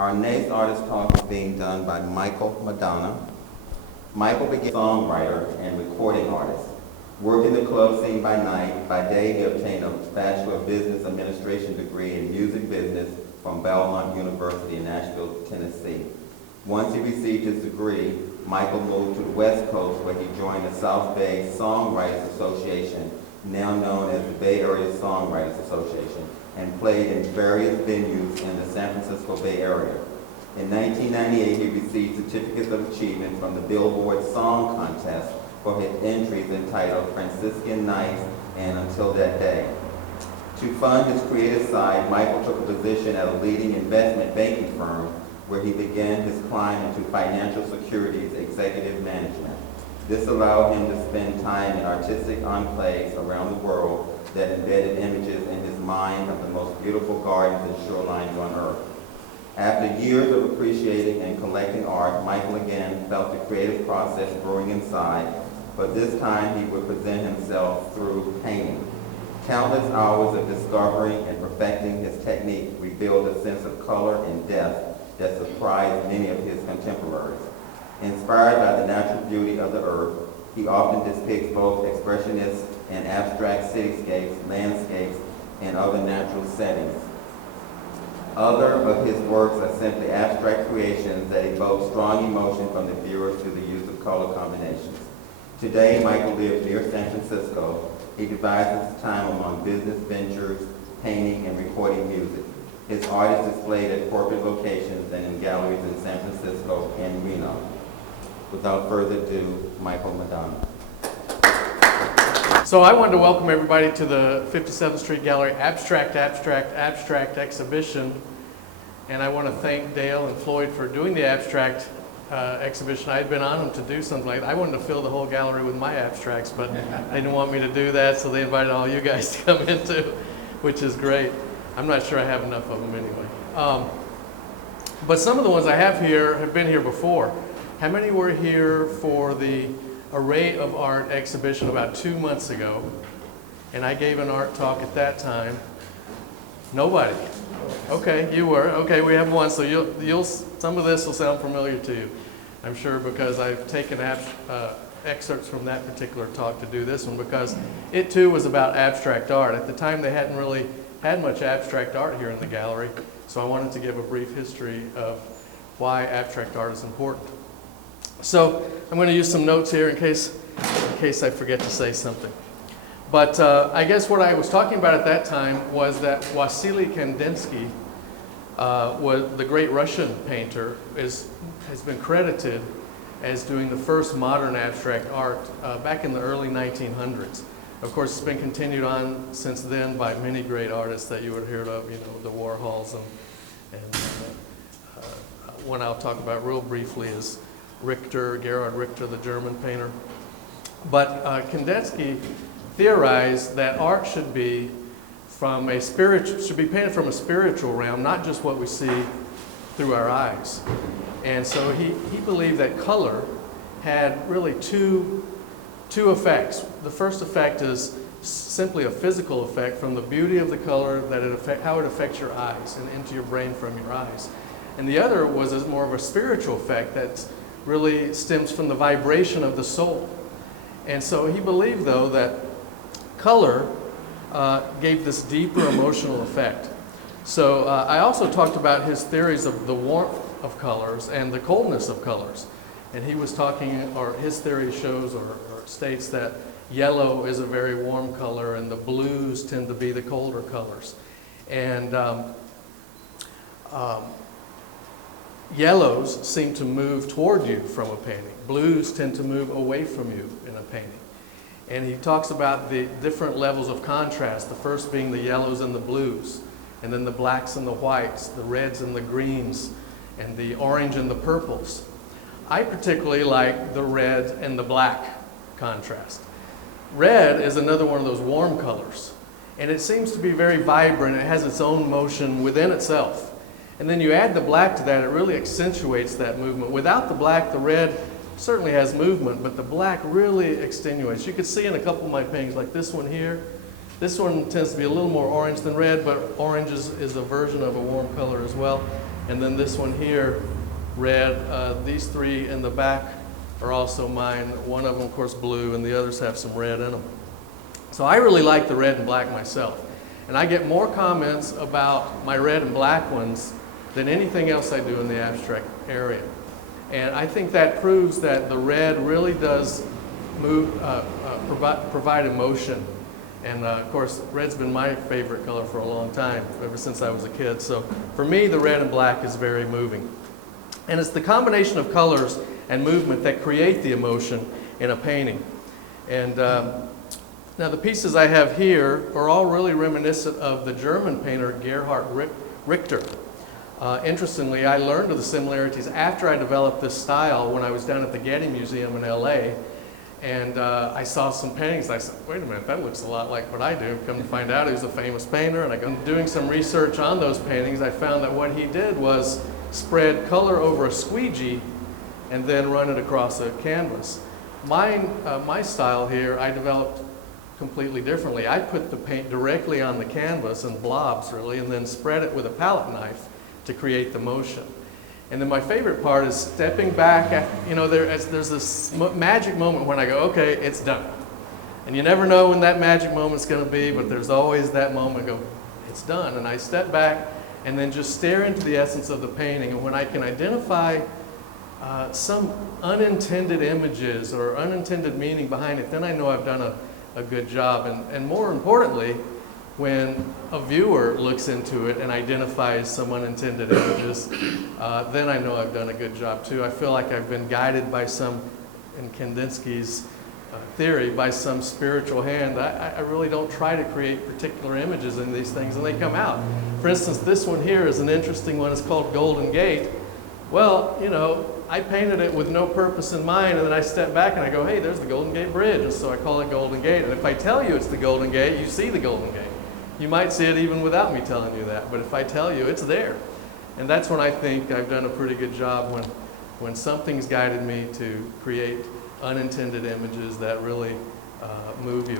Our next artist talk is being done by Michael Madonna. Michael began as a songwriter and recording artist. Working the club scene by night, by day he obtained a Bachelor of Business Administration degree in music business from Belmont University in Nashville, Tennessee. Once he received his degree, Michael moved to the West Coast where he joined the South Bay Songwriters Association, now known as the Bay Area Songwriters Association, and played in various venues in the San Francisco Bay Area. In 1998, he received certificates of achievement from the Billboard Song Contest for his entries entitled Franciscan Nights and Until That Day. To fund his creative side, Michael took a position at a leading investment banking firm where he began his climb into financial securities executive management. This allowed him to spend time in artistic enclaves around the world that embedded images in his mind of the most beautiful gardens and shorelines on earth. After years of appreciating and collecting art, Michael again felt the creative process brewing inside, but this time he would present himself through painting. Countless hours of discovering and perfecting his technique revealed a sense of color and depth that surprised many of his contemporaries. Inspired by the natural beauty of the earth, he often depicts both expressionist and abstract cityscapes, landscapes, and other natural settings. Other of his works are simply abstract creations that evoke strong emotion from the viewer through the use of color combinations. Today, Michael lives near San Francisco. He divides his time among business ventures, painting, and recording music. His art is displayed at corporate locations and in galleries in San Francisco and Reno. Without further ado, Michael Madonna. So I wanted to welcome everybody to the 57th Street Gallery Abstract exhibition. And I want to thank Dale and Floyd for doing the abstract exhibition. I had been on them to do something like that. I wanted to fill the whole gallery with my abstracts, but they didn't want me to do that, so they invited all you guys to come in too, which is great. I'm not sure I have enough of them anyway. But some of the ones I have here have been here before. How many were here for the Array of Art exhibition about 2 months ago? And I gave an art talk at that time. Nobody. Okay, you were. Okay, we have one, so you'll some of this will sound familiar to you, I'm sure, because I've taken excerpts from that particular talk to do this one, because it too was about abstract art. At the time, they hadn't really had much abstract art here in the gallery, so I wanted to give a brief history of why abstract art is important. So I'm going to use some notes here in case I forget to say something. But I guess what I was talking about at that time was that Wassily Kandinsky, was the great Russian painter, has been credited as doing the first modern abstract art back in the early 1900s. Of course, it's been continued on since then by many great artists that you would hear of, you know, the Warhols, and one I'll talk about real briefly is Gerhard Richter, the German painter. But Kandinsky theorized that art should be painted from a spiritual realm, not just what we see through our eyes. And so he believed that color had really two effects. The first effect is simply a physical effect from the beauty of the color, how it affects your eyes and into your brain from your eyes. And the other was more of a spiritual effect that really stems from the vibration of the soul. And so he believed, though, that color gave this deeper emotional effect. So I also talked about his theories of the warmth of colors and the coldness of colors. And he was talking, or his theory shows or states that yellow is a very warm color and the blues tend to be the colder colors. And yellows seem to move toward you from a painting. Blues tend to move away from you in a painting. And he talks about the different levels of contrast, the first being the yellows and the blues, and then the blacks and the whites, the reds and the greens, and the orange and the purples. I particularly like the red and the black contrast. Red is another one of those warm colors, and it seems to be very vibrant. It has its own motion within itself. And then you add the black to that, it really accentuates that movement. Without the black, the red certainly has movement, but the black really extenuates. You could see in a couple of my paintings, like this one here, this one tends to be a little more orange than red, but orange is a version of a warm color as well. And then this one here, red. These three in the back are also mine. One of them, of course, blue, and the others have some red in them. So I really like the red and black myself. And I get more comments about my red and black ones than anything else I do in the abstract area. And I think that proves that the red really does provide emotion. And of course, red's been my favorite color for a long time, ever since I was a kid. So for me, the red and black is very moving. And it's the combination of colors and movement that create the emotion in a painting. And now the pieces I have here are all really reminiscent of the German painter Gerhard Richter. Interestingly, I learned of the similarities after I developed this style when I was down at the Getty Museum in LA. And I saw some paintings. I said, wait a minute, that looks a lot like what I do. Come to find out, he was a famous painter. And I got doing some research on those paintings. I found that what he did was spread color over a squeegee and then run it across a canvas. My style here, I developed completely differently. I put the paint directly on the canvas in blobs, really, and then spread it with a palette knife to create the motion. And then my favorite part is stepping back. You know, there's this magic moment when I go, okay, it's done. And you never know when that magic moment's going to be, but there's always that moment. I go, it's done. And I step back and then just stare into the essence of the painting. And when I can identify some unintended images or unintended meaning behind it, then I know I've done a good job. And more importantly, when a viewer looks into it and identifies some unintended images, then I know I've done a good job too. I feel like I've been guided by some, in Kandinsky's theory, by some spiritual hand. I really don't try to create particular images in these things, and they come out. For instance, this one here is an interesting one. It's called Golden Gate. Well, you know, I painted it with no purpose in mind, and then I step back and I go, hey, there's the Golden Gate Bridge, and so I call it Golden Gate. And if I tell you it's the Golden Gate, you see the Golden Gate. You might see it even without me telling you that, but if I tell you, it's there. And that's when I think I've done a pretty good job, when something's guided me to create unintended images that really move you.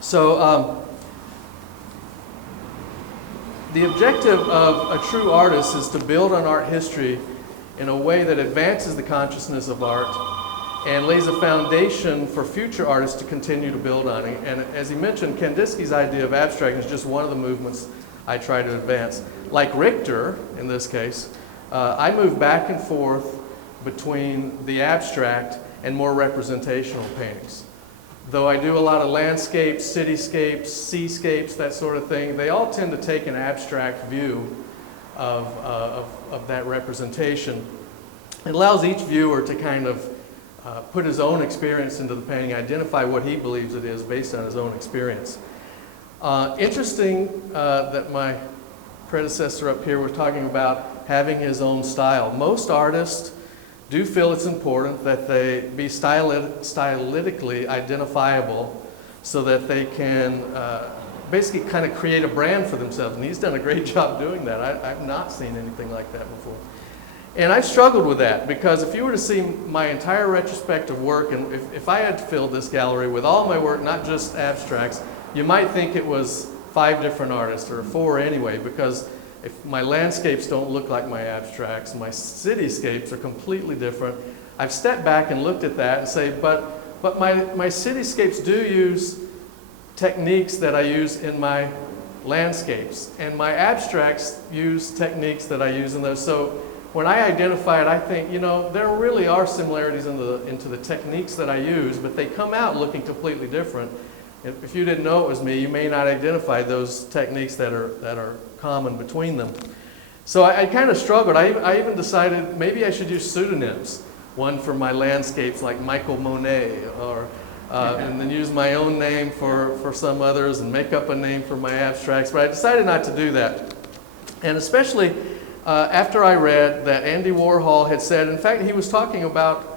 So the objective of a true artist is to build on art history in a way that advances the consciousness of art and lays a foundation for future artists to continue to build on. And as he mentioned, Kandinsky's idea of abstract is just one of the movements I try to advance. Like Richter, in this case, I move back and forth between the abstract and more representational paintings. Though I do a lot of landscapes, cityscapes, seascapes, that sort of thing, they all tend to take an abstract view of that representation. It allows each viewer to kind of put his own experience into the painting, identify what he believes it is based on his own experience. Interesting that my predecessor up here was talking about having his own style. Most artists do feel it's important that they be stylistically identifiable so that they can basically kind of create a brand for themselves. And he's done a great job doing that. I've not seen anything like that before. And I've struggled with that, because if you were to see my entire retrospective work, and if I had filled this gallery with all my work, not just abstracts, you might think it was 5 different artists, or 4 anyway, because if my landscapes don't look like my abstracts, my cityscapes are completely different. I've stepped back and looked at that and say, but my cityscapes do use techniques that I use in my landscapes, and my abstracts use techniques that I use in those. So when I identify it, I think, you know, there really are similarities into the techniques that I use, but they come out looking completely different. If you didn't know it was me, you may not identify those techniques that are common between them. So I kind of struggled. I even decided maybe I should use pseudonyms. One for my landscapes, like Michael Monet, or and then use my own name for some others, and make up a name for my abstracts. But I decided not to do that. And especially after I read that Andy Warhol had said, in fact, he was talking about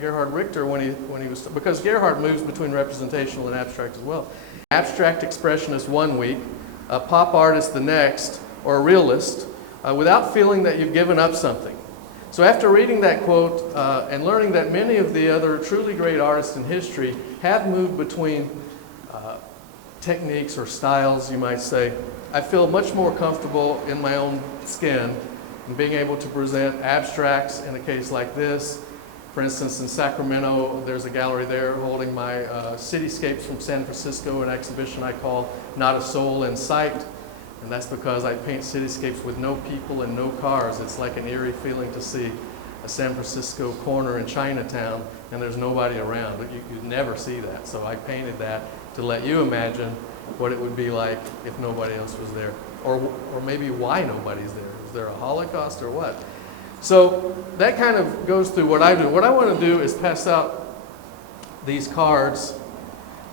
Gerhard Richter when he was, because Gerhard moves between representational and abstract as well. Abstract expressionist one week, a pop artist the next, or a realist, without feeling that you've given up something. So after reading that quote and learning that many of the other truly great artists in history have moved between techniques or styles, you might say, I feel much more comfortable in my own skin and being able to present abstracts in a case like this. For instance, in Sacramento, there's a gallery there holding my cityscapes from San Francisco, an exhibition I call Not a Soul in Sight. And that's because I paint cityscapes with no people and no cars. It's like an eerie feeling to see a San Francisco corner in Chinatown and there's nobody around. But you'd never see that. So I painted that to let you imagine what it would be like if nobody else was there. Or maybe why nobody's there. Is there a Holocaust or what? So that kind of goes through what I do. What I want to do is pass out these cards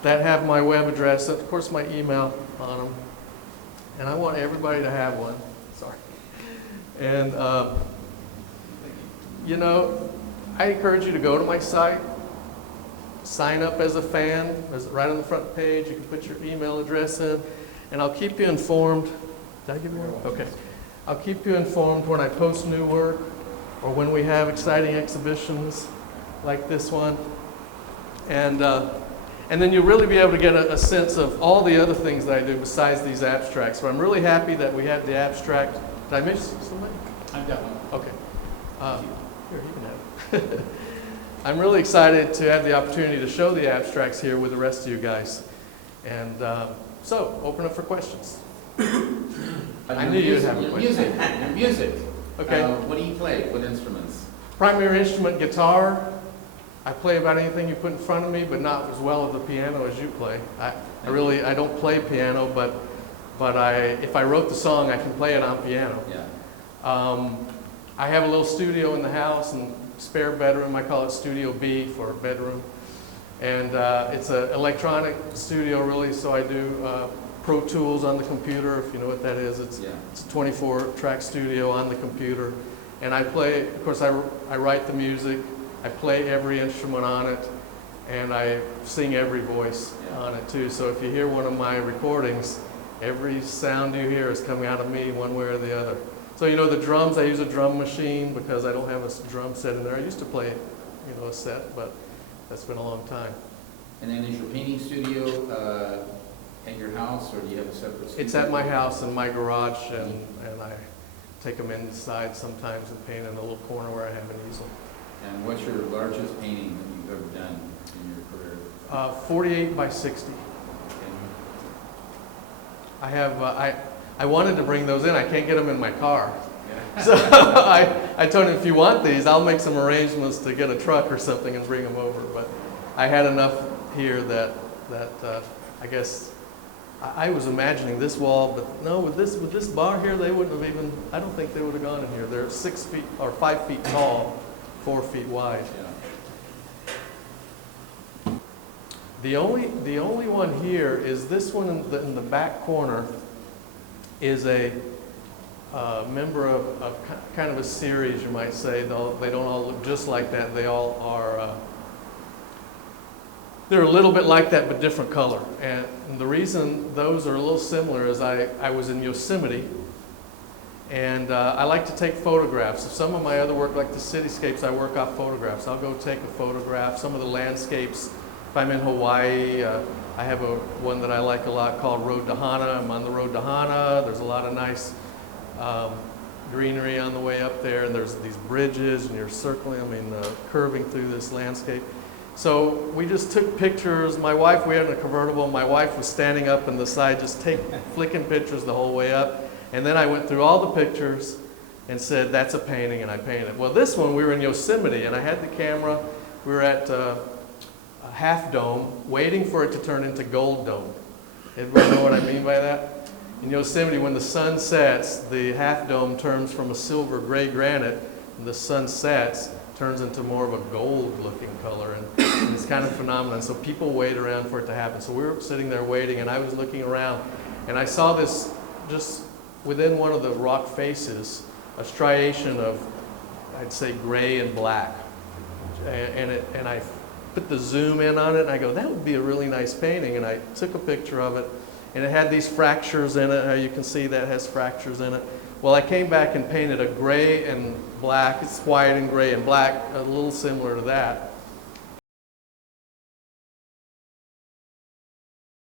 that have my web address, of course my email on them. And I want everybody to have one. Sorry. And, you know, I encourage you to go to my site, sign up as a fan. There's right on the front page. You can put your email address in, and I'll keep you informed. Did I give you one? Okay. I'll keep you informed when I post new work or when we have exciting exhibitions like this one. And then you'll really be able to get a sense of all the other things that I do besides these abstracts. So I'm really happy that we had the abstract. Did I miss somebody? I've got one. Okay. Here, you can have it. I'm really excited to have the opportunity to show the abstracts here with the rest of you guys. And so, open up for questions. I knew you'd have a question. Music. Okay. What do you play? What instruments? Primary instrument, guitar. I play about anything you put in front of me, but not as well as the piano as you play. I don't play piano, but if I wrote the song, I can play it on piano. Yeah. I have a little studio in the house and spare bedroom. I call it Studio B for bedroom. And it's an electronic studio, really, so I do Pro Tools on the computer, if you know what that is. It's a 24-track studio on the computer. And I play, of course, I write the music. I play every instrument on it, and I sing every voice on it too. So if you hear one of my recordings, every sound you hear is coming out of me one way or the other. So you know the drums, I use a drum machine because I don't have a drum set in there. I used to play, a set, but that's been a long time. And then is your painting studio at your house, or do you have a separate studio? It's at my house in my garage, and I take them inside sometimes and paint in a little corner where I have an easel. And what's your largest painting that you've ever done in your career? 48 by 60. I have, I wanted to bring those in. I can't get them in my car. Yeah. So I told him, if you want these, I'll make some arrangements to get a truck or something and bring them over. But I had enough here that I guess I was imagining this wall, but no, with this bar here, they wouldn't have even, I don't think they would have gone in here. They're 6 feet or 5 feet tall, 4 feet wide. Yeah. The only one here is this one in the back corner is a member of kind of a series, you might say. They don't all look just like that. They all are, they're a little bit like that, but different color. And the reason those are a little similar is I was in Yosemite, and I like to take photographs. Some of my other work, like the cityscapes, I work off photographs. I'll go take a photograph. Some of the landscapes, if I'm in Hawaii, I have one that I like a lot called Road to Hana. I'm on the Road to Hana. There's a lot of nice greenery on the way up there, and there's these bridges, and you're circling, curving through this landscape. So we just took pictures. My wife, we had a convertible. My wife was standing up on the side, just flicking pictures the whole way up. And then I went through all the pictures and said, that's a painting, and I painted. Well, this one, we were in Yosemite, and I had the camera. We were at Half Dome, waiting for it to turn into Gold Dome. Everybody know what I mean by that? In Yosemite, when the sun sets, the Half Dome turns from a silver gray granite, and the sun sets, turns into more of a gold-looking color, and it's kind of phenomenal. So people wait around for it to happen. So we were sitting there waiting, and I was looking around, and I saw this just within one of the rock faces, a striation of, I'd say, gray and black, and I put the zoom in on it, and I go, that would be a really nice painting. And I took a picture of it, and it had these fractures in it. You can see that has fractures in it. Well, I came back and painted a gray and black. It's white and gray and black, a little similar to that.